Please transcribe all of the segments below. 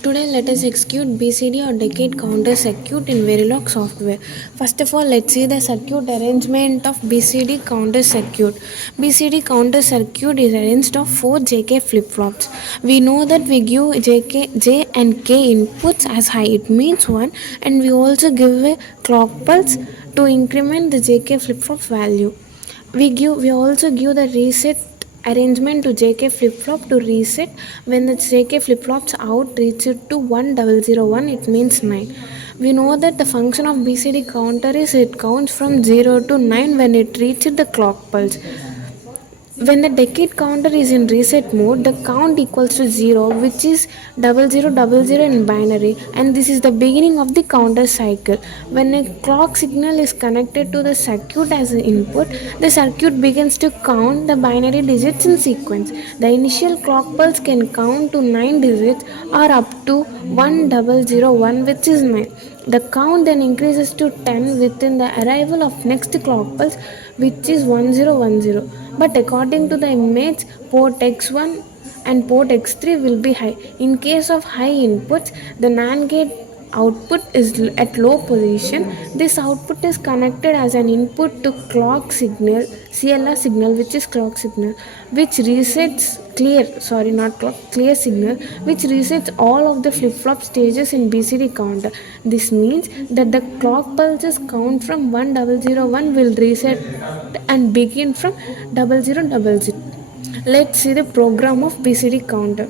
Today let us execute BCD or decade counter circuit in Verilog software. First of all, let's see the circuit arrangement of BCD counter circuit. BCD counter circuit is arranged of 4 JK flip-flops. We know that we give J and K inputs as high, it means 1, and we also give a clock pulse to increment the JK flip-flop value. We also give the reset arrangement to JK flip flop to reset when the JK flip flops out reaches to 1001, it means 9. We know that the function of BCD counter is it counts from 0 to 9 when it reaches the clock pulse. When the decade counter is in reset mode, the count equals to 0, which is 0000 in binary, and this is the beginning of the counter cycle. When a clock signal is connected to the circuit as an input, the circuit begins to count the binary digits in sequence. The initial clock pulse can count to 9 digits or up to 1001, which is 9. The count then increases to 10 within the arrival of next clock pulse, which is 1010. But according to the image, port X1 and port X3 will be high. In case of high inputs, the NAND gate output is at low position. This output is connected as an input to clock signal, CLR signal, which is clock signal, which resets clear signal, which resets all of the flip-flop stages in BCD counter. This means that the clock pulses count from 1001 will reset and begin from 0000. Let's see the program of BCD counter.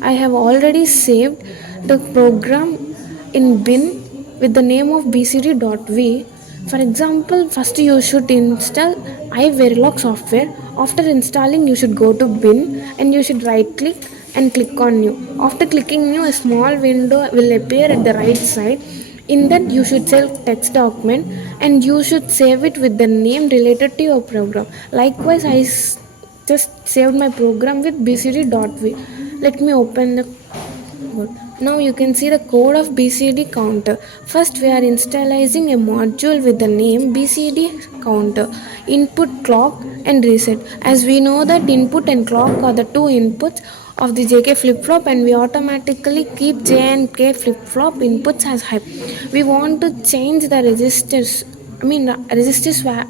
I have already saved the program in bin with the name of bcd.v. For example, first you should install iVerilog software. After installing, you should go to bin and you should right click and click on new. After clicking new, a small window will appear at the right side. In that, you should select text document and you should save it with the name related to your program. Likewise, just saved my program with bcd.v. Let me open the code. Now you can see the code of BCD counter. First we are installing a module with the name BCD counter, input, clock and reset. As we know that input and clock are the two inputs of the JK flip flop, and we automatically keep J and K flip flop inputs as high. We want to change the resistors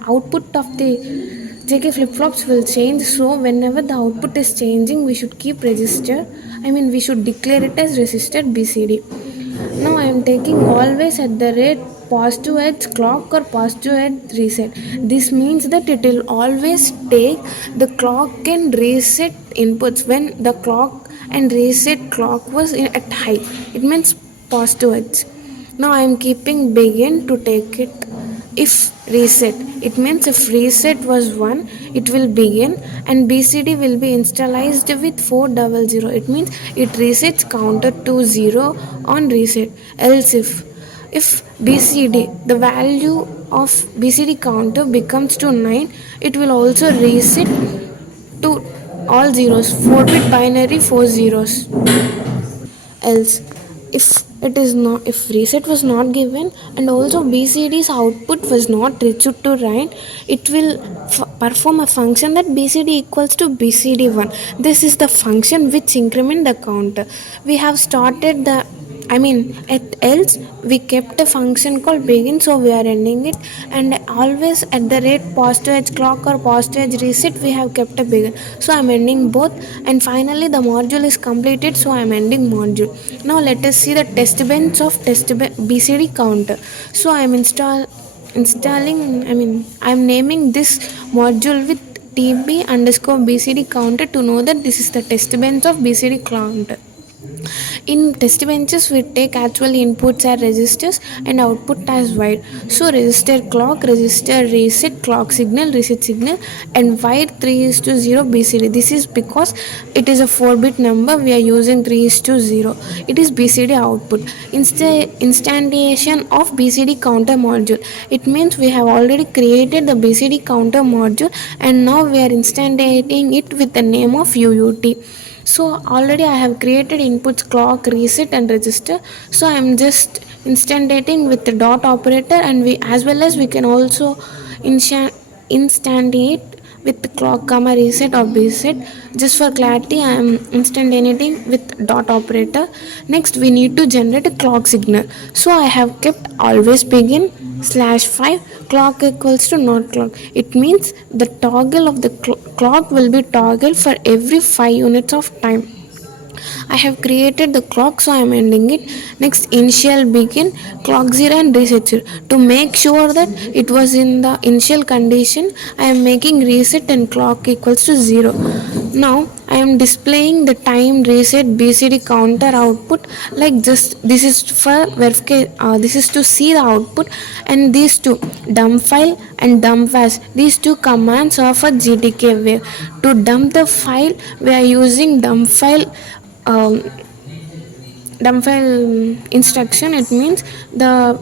output of the JK flip flops will change, so whenever the output is changing, we should keep we should declare it as resistor BCD. Now I am taking always at the rate positive edge clock or positive edge reset. This means that it will always take the clock and reset inputs when the clock and reset clock was at high. It means positive edge. Now I am keeping begin to take it if reset. It means if reset was 1, it will begin and BCD will be installed with 400. It means it resets counter to 0 on reset. Else if BCD, the value of BCD counter becomes to 9, it will also reset to all zeros, 4-bit binary 4 zeros. Else if reset was not given and also BCD's output was not reached to 9, it will perform a function that BCD equals to BCD1. This is the function which increment the counter. We have started at else we kept a function called begin, so we are ending it, and always at the rate positive edge clock or positive edge reset we have kept a begin, so I am ending both, and finally the module is completed, so I am ending module. Now let us see the test bench of BCD counter. So I am I am naming this module with tb underscore BCD counter to know that this is the test bench of BCD counter. In test benches, we take actual inputs as registers and output as wide. So register clock, register reset, clock signal, reset signal, and wide 3 is to 0 BCD. This is because it is a 4-bit number. We are using 3 is to 0. It is BCD output. Instantiation of BCD counter module. It means we have already created the BCD counter module, and now we are instantiating it with the name of UUT. So already I have created inputs clock, reset and register. So I am just instantiating with the dot operator, and we can also instantiate with clock comma reset or reset. Just for clarity, I am instantaneating with dot operator. Next we need to generate a clock signal, so I have kept always begin slash 5 clock equals to not clock. It means the toggle of the clock will be toggle for every 5 units of time. I have created the clock, so I am ending it. Next, initial begin clock 0 and reset 0. To make sure that it was in the initial condition, I am making reset and clock equals to 0. Now I am displaying the time reset BCD counter output like just this is for verification. This is to see the output, and these two dump file and dump fast. These two commands are for GTK wave. To dump the file, we are using dump file um, dump file instruction. It means the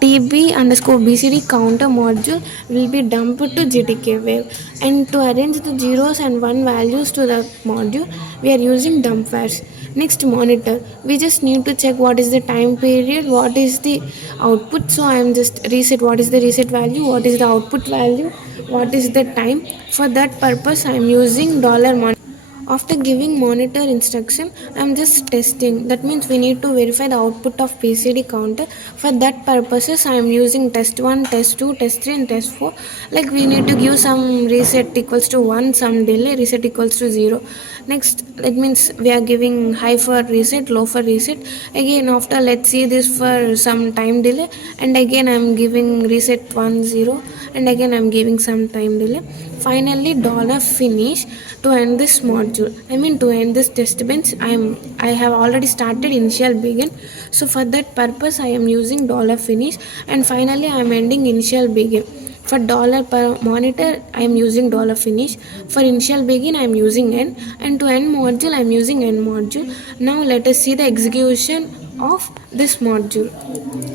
tb underscore bcd counter module will be dumped to gtk wave, and to arrange the zeros and one values to the module we are using dump values. Next, monitor, we just need to check what is the time period, what is the output. So I am just reset what is the reset value, what is the output value, what is the time. For that purpose I am using dollar monitor. After giving monitor instruction, I am just testing. That means we need to verify the output of PCD counter. For that purposes, I am using test 1, test 2, test 3 and test 4. Like we need to give some reset equals to 1, some delay, reset equals to 0. Next, that means we are giving high for reset, low for reset. Again, after let's see this for some time delay, and again I am giving reset 1, 0, and again I am giving some time delay. Finally, dollar finish to end this module. I mean to end this test bench. I have already started initial begin. So for that purpose, I am using dollar finish, and finally I am ending initial begin. For dollar per monitor, I am using dollar finish. For initial begin, I am using end, and to end module, I am using end module. Now let us see the execution of this module.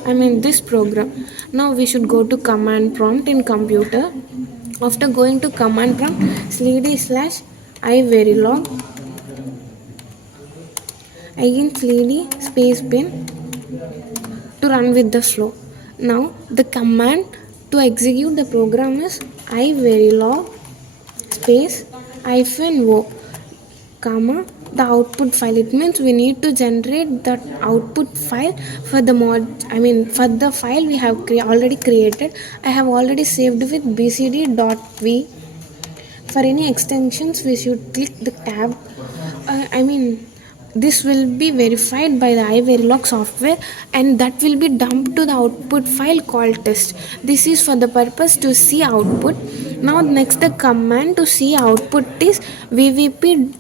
I mean this program. Now we should go to command prompt in computer. After going to command prompt, cd slash I verilog, again cd space bin to run with the flow. Now the command to execute the program is I verilog space -o, comma the output file. It means we need to generate that output file for the for the file we have already created. I have already saved with bcd.v. For any extensions we should click the tab. This will be verified by the iVerilog software, and that will be dumped to the output file called test. This is for the purpose to see output. Now next, the command to see output is vvp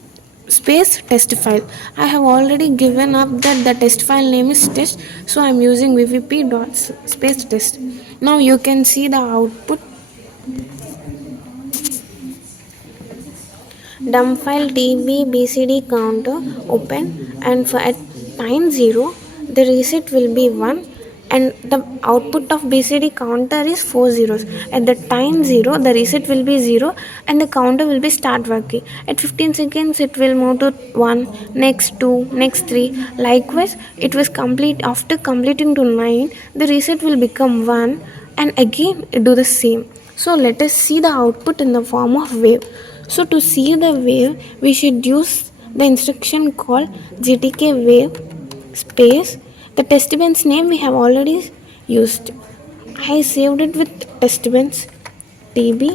space test file. I have already given up that the test file name is test, so I am using vvp dot space test. Now you can see the output. Dump file db bcd counter open, and for at time 0 the reset will be 1, and the output of bcd counter is 4 zeros. At the time 0 the reset will be 0, and the counter will be start working. At 15 seconds it will move to 1, next 2, next 3. Likewise, it was complete. After completing to 9 the reset will become 1, and again do the same. So let us see the output in the form of wave. So to see the wave, we should use the instruction called gtk wave space. The test bench name we have already used. I saved it with test bench tb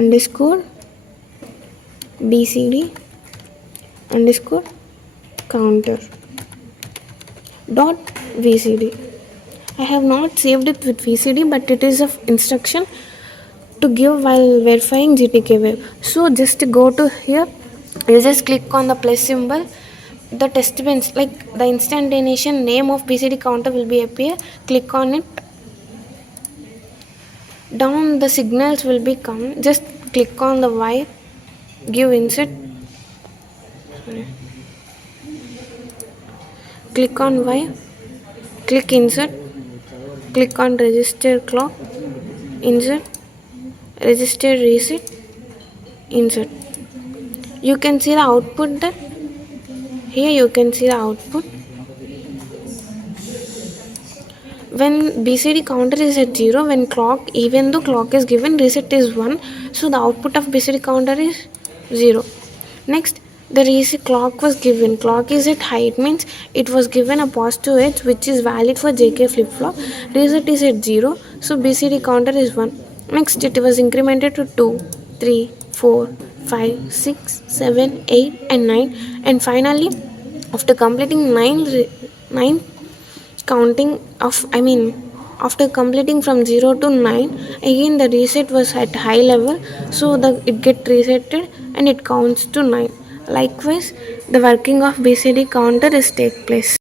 underscore bcd underscore counter dot vcd. I have not saved it with vcd, but it is of instruction to give while verifying GTK wave. So just go to here, you just click on the plus symbol, the test bench, like the instantaneation name of BCD counter will be appear. Click on it. Down the signals will be come. Just click on the Y, give insert. Click on Y, click insert, click on register clock, insert, register reset, insert. You can see the output there. Here you can see the output. when BCD counter is at 0, when clock, even though clock is given, reset is 1, so the output of BCD counter is 0. Next, the reset clock was given, clock is at high, it means it was given a positive edge which is valid for JK flip flop. Reset is at 0, so BCD counter is 1. Next, it was incremented to 2, 3, 4, 5, 6, 7, 8 and 9, and finally after completing 9 counting of after completing from 0 to 9, again the reset was at high level, so the it get resetted and it counts to 9. Likewise, the working of BCD counter is take place.